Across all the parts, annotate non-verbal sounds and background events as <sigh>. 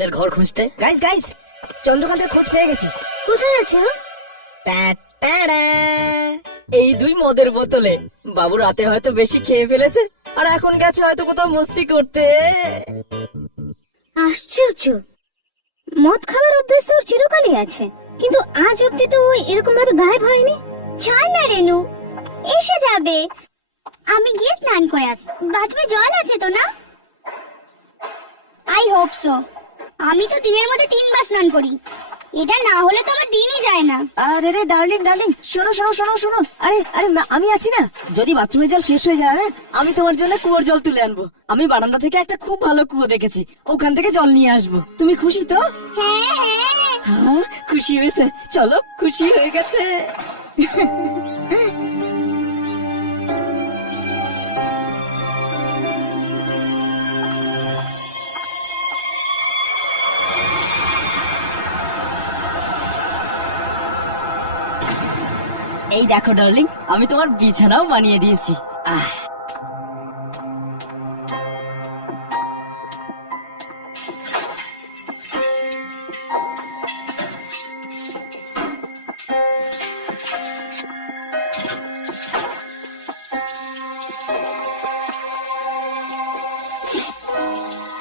আমাদের ঘর খুঁজতে? গাইস গাইস চন্দ্রকান্তের খোঁজ পেয়ে গেছি। কোথায় আছে ও? টা- টাড়া। এই দুই মদের বোতলে। বাবু রাতে হয়তো বেশি খেয়ে ফেলেছে আর এখন গেছে হয়তো কোথাও মস্তি করতে। আশ্চর্য। মদ খাবার অভ্যেস তোর চিরকালই আছে। কিন্তু আজ অব্দি তো ওই এরকম ভাবে গায়েব হয়নি। ছাড় না রেনু। এসে যাবে। আমি গিয়ে স্নান করে আস বাথরুমে জল আছে তো না? আই হোপ সো আমি তো দিনের মধ্যে তিনবার স্নান করি। এটা না হলে তো আমার দিনই যায় না। আরে রে ডার্লিং ডার্লিং শোনো শোনো শোনো শোনো। আরে আরে আমি আছি না। যদি বাথরুমের জল শেষ হয়ে যায় না আমি তোমার জন্য কুয়োর জল তুলে আনব। আমি বারান্দা থেকে একটা খুব ভালো কুয়ো দেখেছি। ওখান থেকে জল নিয়ে আসব। তুমি খুশি তো? হ্যাঁ হ্যাঁ। হ্যাঁ খুশি হয়েছে। চলো খুশি হয়ে গেছে। <laughs> এই দেখো ডার্লিং আমি তোমার বিছানাও বানিয়ে দিয়েছি। আহ।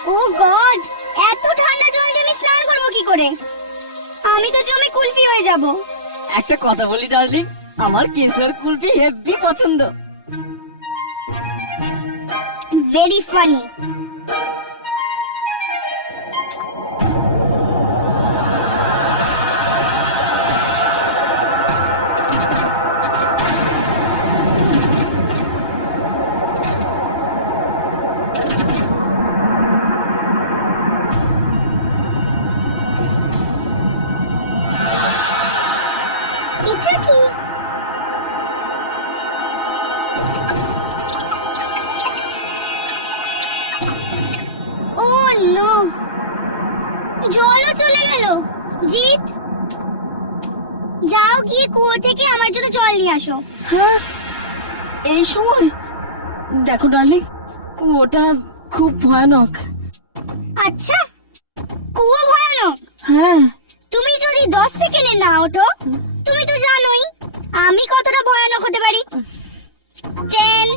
ও গড এত ঠান্ডা জল দিয়ে আমি স্নান করব কি করে? আমি তো জমে কুলফি হয়ে যাব। একটা কথা বলি ডার্লিং আমার কেসর কুলফি হেভি পছন্দ। ভেরি ফানি জলও চলে গেল। জিৎ যাও গিয়ে কুয়ো থেকে আমার জন্য জল নিয়ে আসো। হ্যাঁ? এই সময়? দেখো ডার্লিং কুয়োটা খুব ভয়ানক। আচ্ছা কুয়ো ভয়ানক? হ্যাঁ। তুমি যদি দশ সেকেন্ডে না ওঠো তুমি তো জানোই আমি কতটা ভয়ানক হতে পারি। Ten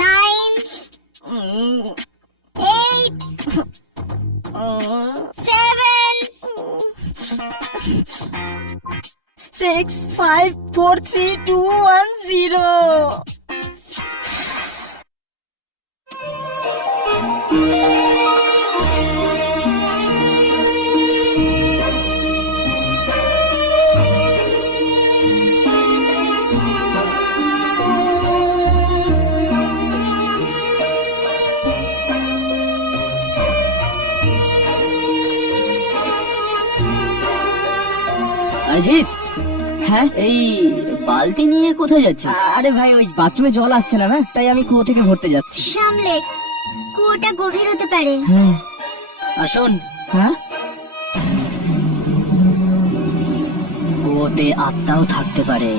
nine seven six five four three two one zero. Ajit হ্যাঁ? এই বালতি নিয়ে কোথায় যাচ্ছিস? আরে ভাই ওই বাথরুমে জল আসছে না না তাই আমি কুয়ো থেকে ভরতে যাচ্ছি। সামলে কুয়োটা গভীর হতে পারে। হ্যাঁ। আর শোন। হ্যাঁ? কুয়োতে আত্মাও থাকতে পারে।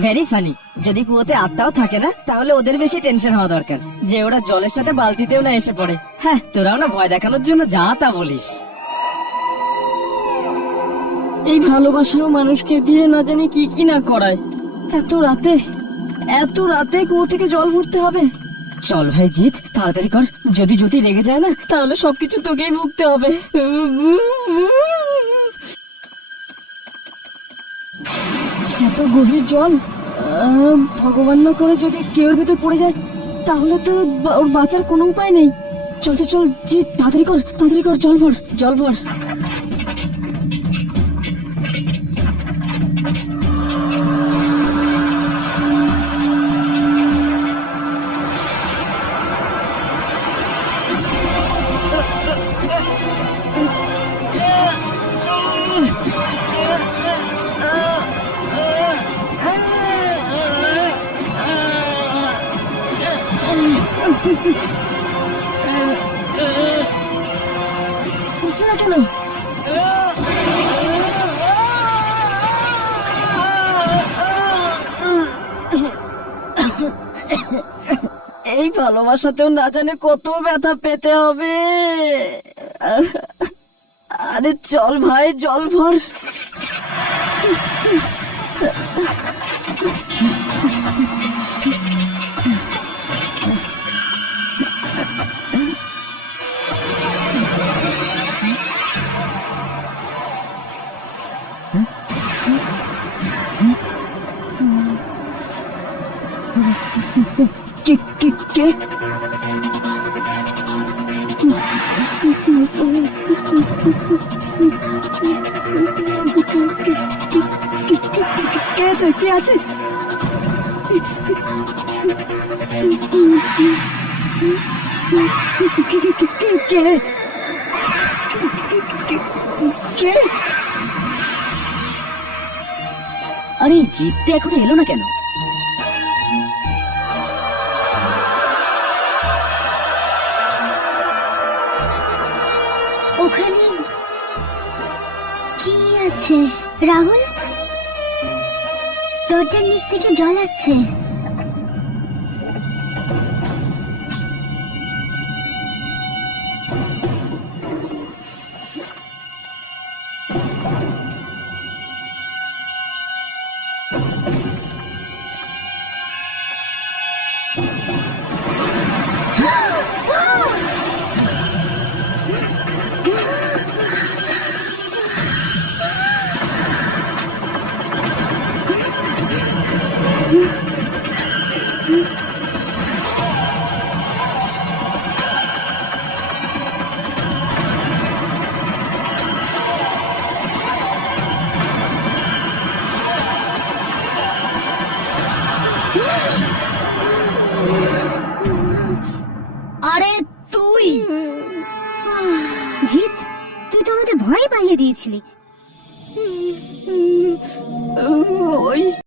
ভেরি ফানি যদি কুয়োতে আত্মাও থাকে না তাহলে ওদের বেশি টেনশন হওয়া দরকার। যে ওরা জলের সাথে বালতিতেও না এসে পড়ে। হ্যাঁ তোরাও না ভয় দেখানোর জন্য যা তা বলিস। এই ভালোবাসাও মানুষকে দিয়ে না জানি কি কি না করায়। এত রাতে এত রাতে কুয়ো থেকে জল ভরতে হবে। চল ভাই জিৎ, তাড়াতাড়ি কর, যদি যদি রেগে যায় না, তাহলে সবকিছু তোকেই ভুগতে হবে। এত গভীর জল ভগবান না করে যদি কেউ ভিতর পড়ে যায়, তাহলে তো ওর বাঁচার কোনো উপায় নেই। চল চল, জিৎ, তাড়াতাড়ি কর তাড়াতাড়ি কর, জল ভর জল ভর। উঠছে না কেন এই ভালোবাসাতেও না জানে কত ব্যথা পেতে হবে আরে চল ভাই জল ভর কে কে কে? কে আছে? কে আছে? কে আরে জিততে এখনও এলো না কেন? ওখানে কি আছে? রাহুল? দরজার নিচ থেকে জল আসছে। আরে তুই! জিৎ তুই তো ভয় পাইয়ে দিয়েছিলি। ওই